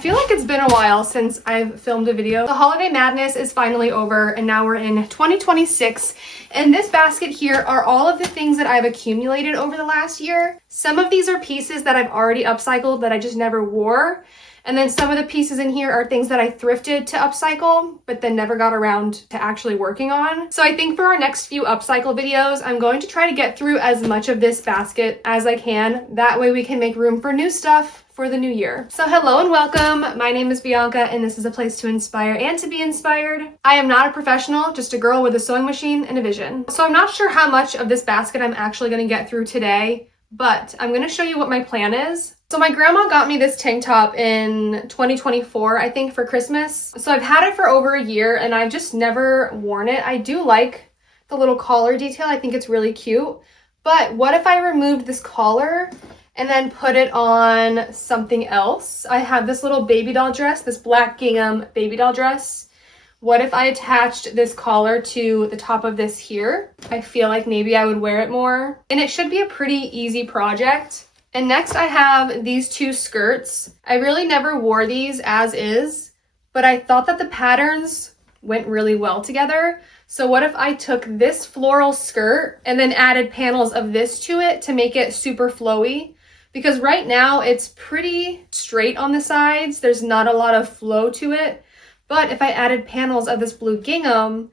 feel like it's been a while since I've filmed a video. The holiday madness is finally over and now we're in 2026. And this basket here are all of the things that I've accumulated over the last year. Some of these are pieces that I've already upcycled that I just never wore. And then some of the pieces in here are things that I thrifted to upcycle, but then never got around to actually working on. So I think for our next few upcycle videos, I'm going to try to get through as much of this basket as I can. That way we can make room for new stuff for the new year. So hello and welcome. My name is Bianca and this is a place to inspire and to be inspired. I am not a professional, just a girl with a sewing machine and a vision. So I'm not sure how much of this basket I'm actually going to get through today, but I'm going to show you what my plan is. So my grandma got me this tank top in 2024, I think, for Christmas. So I've had it for over a year and I've just never worn it. I do like the little collar detail. I think it's really cute. But what if I removed this collar and then put it on something else? I have this little baby doll dress, this black gingham baby doll dress. What if I attached this collar to the top of this here? I feel like maybe I would wear it more. And it should be a pretty easy project. And next I have these two skirts. I really never wore these as is, but I thought that the patterns went really well together. So what if I took this floral skirt and then added panels of this to it to make it super flowy? Because right now it's pretty straight on the sides. There's not a lot of flow to it. But if I added panels of this blue gingham,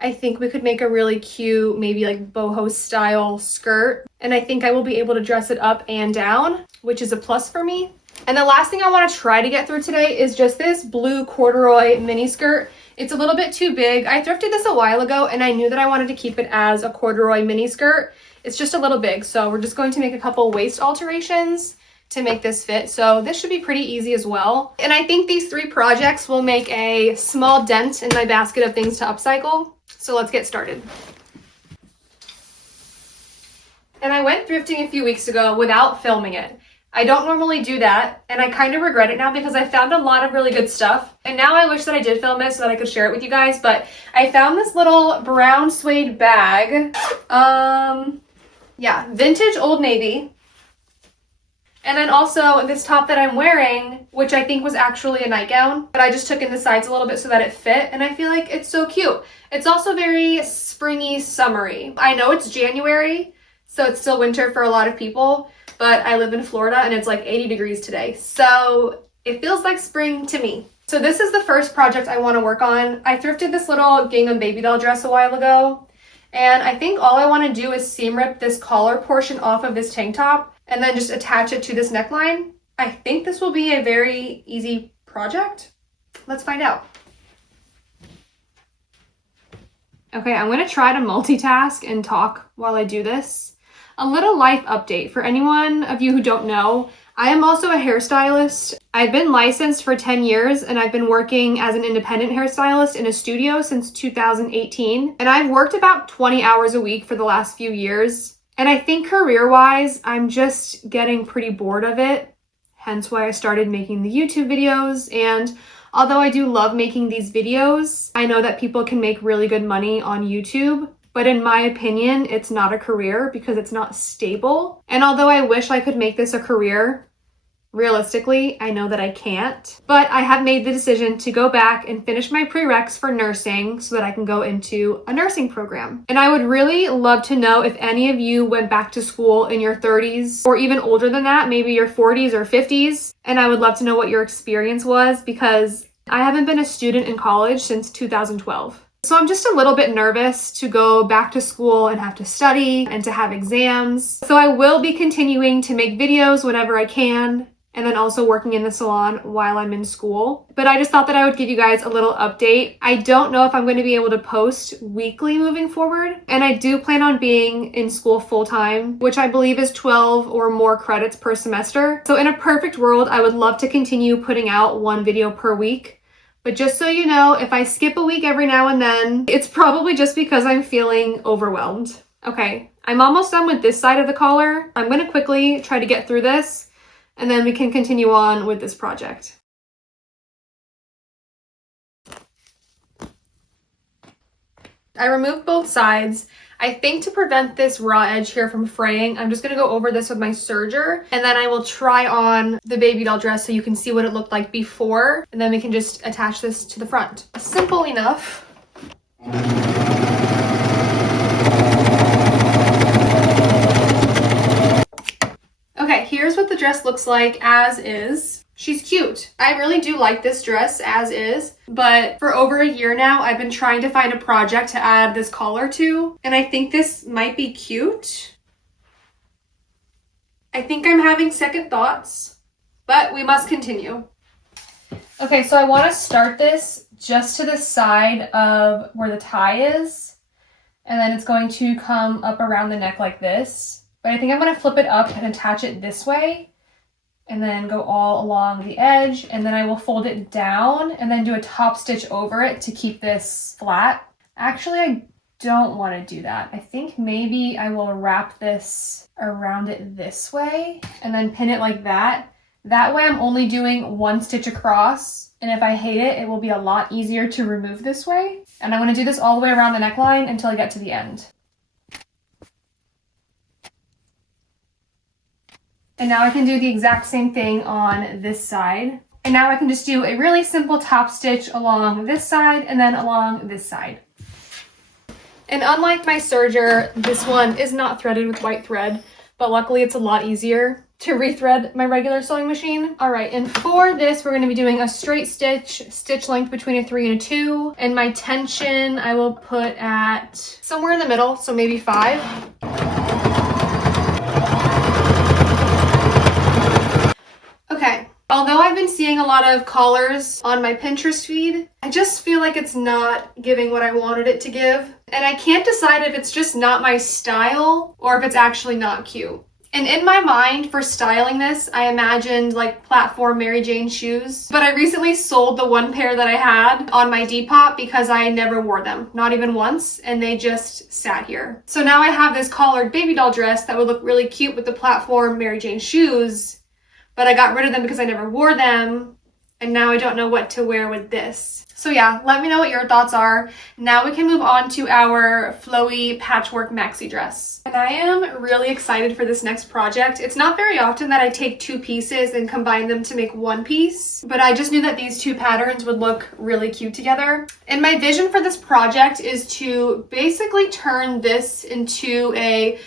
I think we could make a really cute, maybe like boho style skirt. And I think I will be able to dress it up and down, which is a plus for me. And the last thing I want to try to get through today is just this blue corduroy mini skirt. It's a little bit too big. I thrifted this a while ago and I knew that I wanted to keep it as a corduroy mini skirt. It's just a little big. So we're just going to make a couple waist alterations to make this fit. So this should be pretty easy as well. And I think these three projects will make a small dent in my basket of things to upcycle. So let's get started. And I went thrifting a few weeks ago without filming it. I don't normally do that, and I kind of regret it now because I found a lot of really good stuff. And now I wish that I did film it so that I could share it with you guys, but I found this little brown suede bag. Yeah, vintage Old Navy. And then also this top that I'm wearing, which I think was actually a nightgown, but I just took in the sides a little bit so that it fit, and I feel like it's so cute. It's also very springy, summery. I know it's January, so it's still winter for a lot of people, but I live in Florida and it's like 80 degrees today, so it feels like spring to me. So this is the first project I want to work on. I thrifted this little gingham baby doll dress a while ago, and I think all I want to do is seam rip this collar portion off of this tank top and then just attach it to this neckline. I think this will be a very easy project. Let's find out. Okay, I'm gonna try to multitask and talk while I do this. A little life update for anyone of you who don't know. I am also a hairstylist. I've been licensed for 10 years and I've been working as an independent hairstylist in a studio since 2018. And I've worked about 20 hours a week for the last few years. And I think career-wise, I'm just getting pretty bored of it. Hence why I started making the YouTube videos. And although I do love making these videos, I know that people can make really good money on YouTube. But in my opinion, it's not a career because it's not stable. And although I wish I could make this a career, realistically, I know that I can't. But I have made the decision to go back and finish my prereqs for nursing so that I can go into a nursing program. And I would really love to know if any of you went back to school in your 30s or even older than that, maybe your 40s or 50s. And I would love to know what your experience was because I haven't been a student in college since 2012. So I'm just a little bit nervous to go back to school and have to study and to have exams. So I will be continuing to make videos whenever I can, and then also working in the salon while I'm in school. But I just thought that I would give you guys a little update. I don't know if I'm going to be able to post weekly moving forward, and I do plan on being in school full-time, which I believe is 12 or more credits per semester. So in a perfect world, I would love to continue putting out one video per week. But just so you know, if I skip a week every now and then, it's probably just because I'm feeling overwhelmed. Okay, I'm almost done with this side of the collar. I'm going to quickly try to get through this, and then we can continue on with this project. I removed both sides. I think to prevent this raw edge here from fraying, I'm just gonna go over this with my serger, and then I will try on the baby doll dress so you can see what it looked like before, and then we can just attach this to the front. Simple enough. Okay, here's what the dress looks like as is. She's cute. I really do like this dress as is, but for over a year now, I've been trying to find a project to add this collar to, and I think this might be cute. I think I'm having second thoughts, but we must continue. Okay, so I want to start this just to the side of where the tie is, and then it's going to come up around the neck like this. But I think I'm going to flip it up and attach it this way, and then go all along the edge, and then I will fold it down and then do a top stitch over it to keep this flat. Actually, I don't want to do that. I think maybe I will wrap this around it this way and then pin it like that. That way I'm only doing one stitch across, and if I hate it, it will be a lot easier to remove this way. And I'm going to do this all the way around the neckline until I get to the end. And now I can do the exact same thing on this side. And now I can just do a really simple top stitch along this side and then along this side. And unlike my serger, this one is not threaded with white thread, but luckily it's a lot easier to rethread my regular sewing machine. All right, and for this, we're gonna be doing a straight stitch length between a 3 and a 2. And my tension, I will put at somewhere in the middle, so maybe 5. Okay, although I've been seeing a lot of collars on my Pinterest feed, I just feel like it's not giving what I wanted it to give. And I can't decide if it's just not my style or if it's actually not cute. And in my mind, for styling this, I imagined like platform Mary Jane shoes. But I recently sold the one pair that I had on my Depop because I never wore them, not even once, and they just sat here. So now I have this collared baby doll dress that would look really cute with the platform Mary Jane shoes, but I got rid of them because I never wore them, and now I don't know what to wear with this. So yeah, let me know what your thoughts are. Now we can move on to our flowy patchwork maxi dress. And I am really excited for this next project. It's not very often that I take 2 pieces and combine them to make one piece, but I just knew that these 2 patterns would look really cute together. And my vision for this project is to basically turn this into a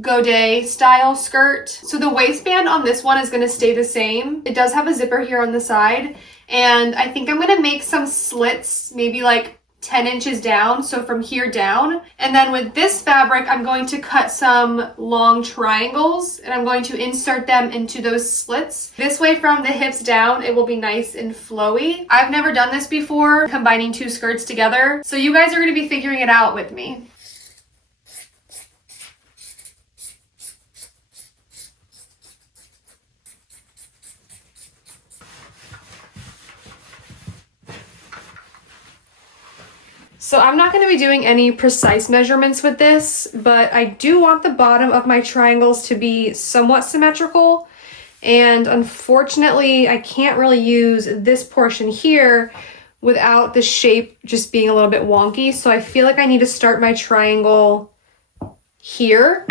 Godet style skirt. So the waistband on this one is going to stay the same. It does have a zipper here on the side, and I think I'm going to make some slits, maybe like 10 inches down, so from here down. And then with this fabric, I'm going to cut some long triangles, and I'm going to insert them into those slits. This way from the hips down, it will be nice and flowy. I've never done this before, combining 2 skirts together, so you guys are going to be figuring it out with me. So I'm not going to be doing any precise measurements with this, but I do want the bottom of my triangles to be somewhat symmetrical. And unfortunately, I can't really use this portion here without the shape just being a little bit wonky. So I feel like I need to start my triangle here.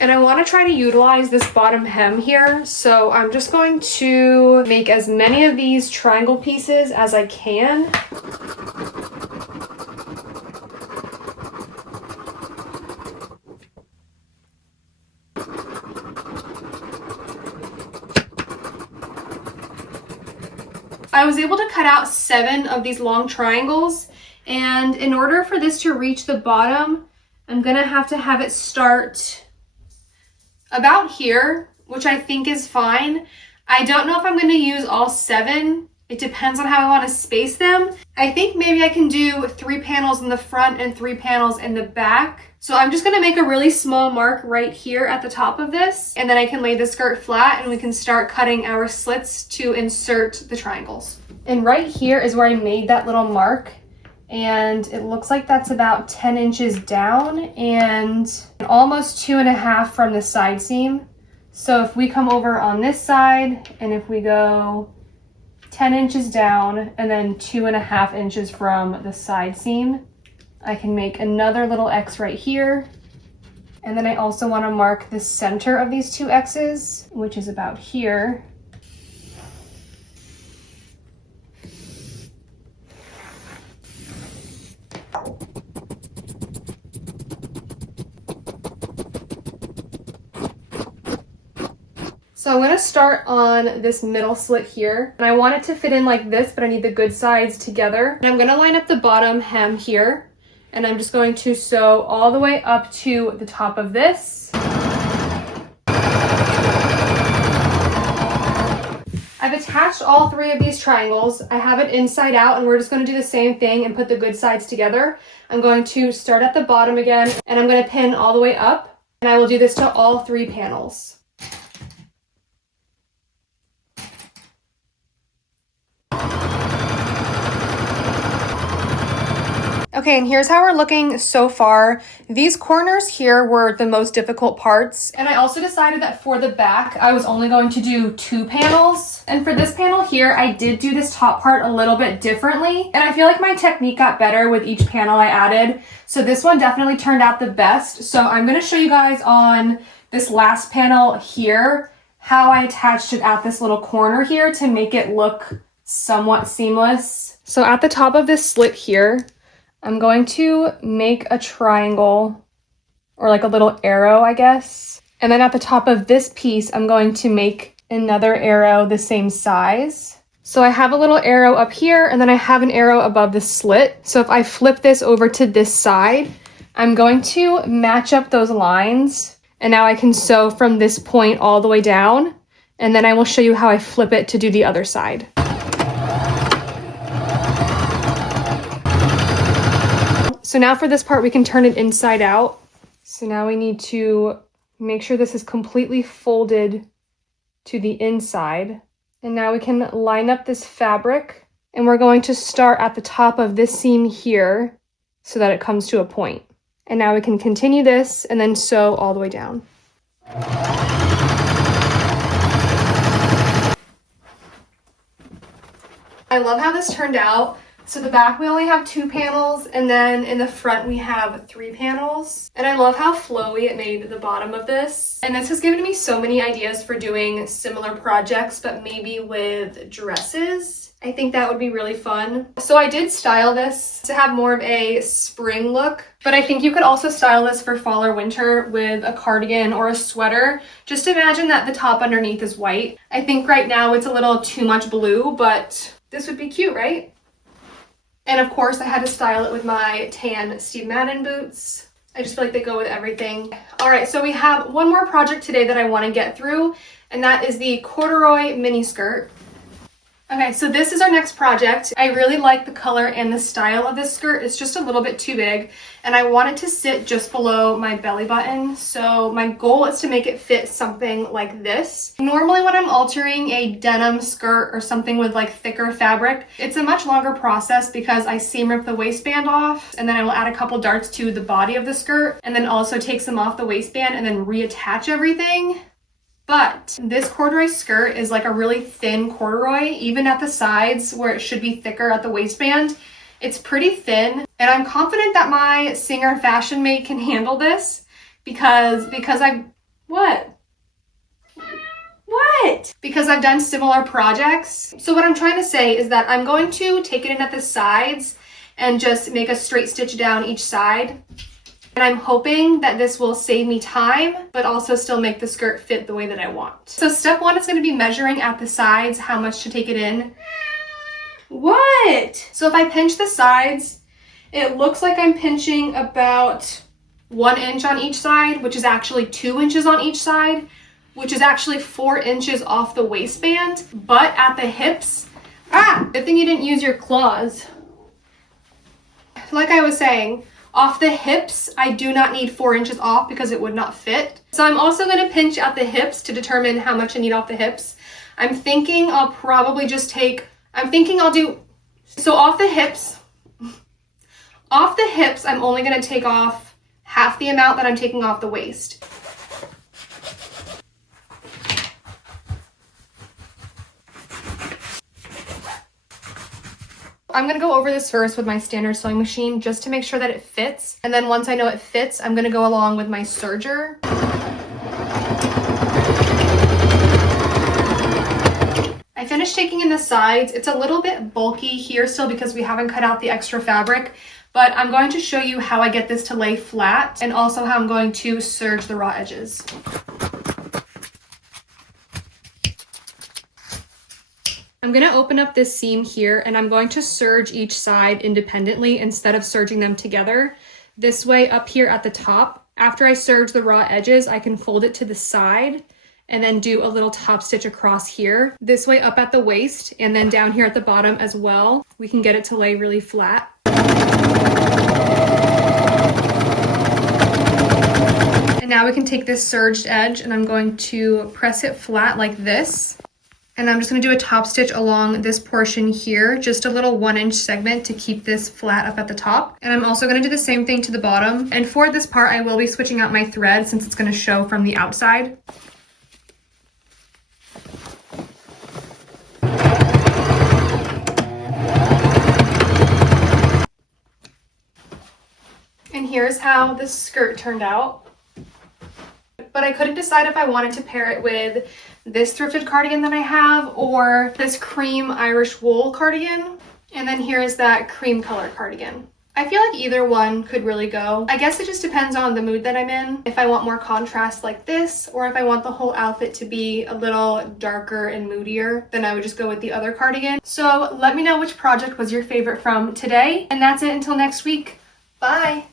And I want to try to utilize this bottom hem here, so I'm just going to make as many of these triangle pieces as I can. I was able to cut out 7 of these long triangles, and in order for this to reach the bottom, I'm gonna have to have it start about here, which I think is fine. I don't know if I'm going to use all 7. It depends on how I want to space them. I think maybe I can do 3 panels in the front and 3 panels in the back. So I'm just going to make a really small mark right here at the top of this, and then I can lay the skirt flat and we can start cutting our slits to insert the triangles. And right here is where I made that little mark. And it looks like that's about 10 inches down and almost 2.5 from the side seam. So if we come over on this side and if we go 10 inches down and then 2.5 inches from the side seam. I can make another little X right here. And then I also want to mark the center of these two X's, which is about here. So I'm going to start on this middle slit here, and I want it to fit in like this, but I need the good sides together. And I'm going to line up the bottom hem here, and I'm just going to sew all the way up to the top of this. I've attached all three of these triangles. I have it inside out, and we're just going to do the same thing and put the good sides together. I'm going to start at the bottom again, and I'm going to pin all the way up, and I will do this to all three panels. Okay, and here's how we're looking so far. These corners here were the most difficult parts. And I also decided that for the back, I was only going to do 2 panels. And for this panel here, I did do this top part a little bit differently. And I feel like my technique got better with each panel I added. So this one definitely turned out the best. So I'm gonna show you guys on this last panel here, how I attached it at this little corner here to make it look somewhat seamless. So at the top of this slit here, I'm going to make a triangle, or like a little arrow, I guess. And then at the top of this piece, I'm going to make another arrow the same size. So I have a little arrow up here, and then I have an arrow above the slit. So if I flip this over to this side, I'm going to match up those lines. And now I can sew from this point all the way down. And then I will show you how I flip it to do the other side. So now for this part, we can turn it inside out. So now we need to make sure this is completely folded to the inside. And now we can line up this fabric, and we're going to start at the top of this seam here so that it comes to a point. And now we can continue this and then sew all the way down. I love how this turned out. So the back we only have 2 panels, and then in the front we have 3 panels. And I love how flowy it made the bottom of this. And this has given me so many ideas for doing similar projects, but maybe with dresses. I think that would be really fun. So I did style this to have more of a spring look, but I think you could also style this for fall or winter with a cardigan or a sweater. Just imagine that the top underneath is white. I think right now it's a little too much blue, but this would be cute, right? And of course, I had to style it with my tan Steve Madden boots. I just feel like they go with everything. All right, so we have one more project today that I want to get through, and that is the corduroy mini skirt. Okay, so this is our next project. I really like the color and the style of this skirt. It's just a little bit too big, and I want it to sit just below my belly button. So my goal is to make it fit something like this. Normally when I'm altering a denim skirt or something with like thicker fabric, it's a much longer process because I seam rip the waistband off, and then I will add a couple darts to the body of the skirt, and then also take some off the waistband and then reattach everything. But this corduroy skirt is like a really thin corduroy, even at the sides where it should be thicker at the waistband. It's pretty thin, and I'm confident that my Singer fashion mate can handle this because I've done similar projects. So what I'm trying to say is that I'm going to take it in at the sides and just make a straight stitch down each side. And I'm hoping that this will save me time, but also still make the skirt fit the way that I want. So step 1 is going to be measuring at the sides how much to take it in. What? So if I pinch the sides, it looks like I'm pinching about 1 inch on each side, which is actually 2 inches on each side, which is actually 4 inches off the waistband. But at the hips, good thing you didn't use your claws. Like I was saying, off the hips, I do not need 4 inches off because it would not fit. So I'm also going to pinch at the hips to determine how much I need off the hips. I'm thinking I'll probably just take, so off the hips, I'm only going to take off half the amount that I'm taking off the waist. I'm gonna go over this first with my standard sewing machine just to make sure that it fits. And then once I know it fits, I'm gonna go along with my serger. I finished taking in the sides. It's a little bit bulky here still because we haven't cut out the extra fabric, but I'm going to show you how I get this to lay flat and also how I'm going to serge the raw edges. I'm going to open up this seam here and I'm going to serge each side independently instead of serging them together. This way up here at the top, after I serge the raw edges, I can fold it to the side and then do a little top stitch across here. This way up at the waist and then down here at the bottom as well, we can get it to lay really flat. And now we can take this serged edge and I'm going to press it flat like this. And I'm just going to do a top stitch along this portion here, just a little 1-inch segment to keep this flat up at the top. And I'm also going to do the same thing to the bottom. And for this part, I will be switching out my thread since it's going to show from the outside. And here's how the skirt turned out. But I couldn't decide if I wanted to pair it with this thrifted cardigan that I have or this cream Irish wool cardigan. And then here is that cream color cardigan. I feel like either one could really go. I guess it just depends on the mood that I'm in. If I want more contrast like this, or if I want the whole outfit to be a little darker and moodier, then I would just go with the other cardigan. So let me know which project was your favorite from today. And that's it until next week. Bye!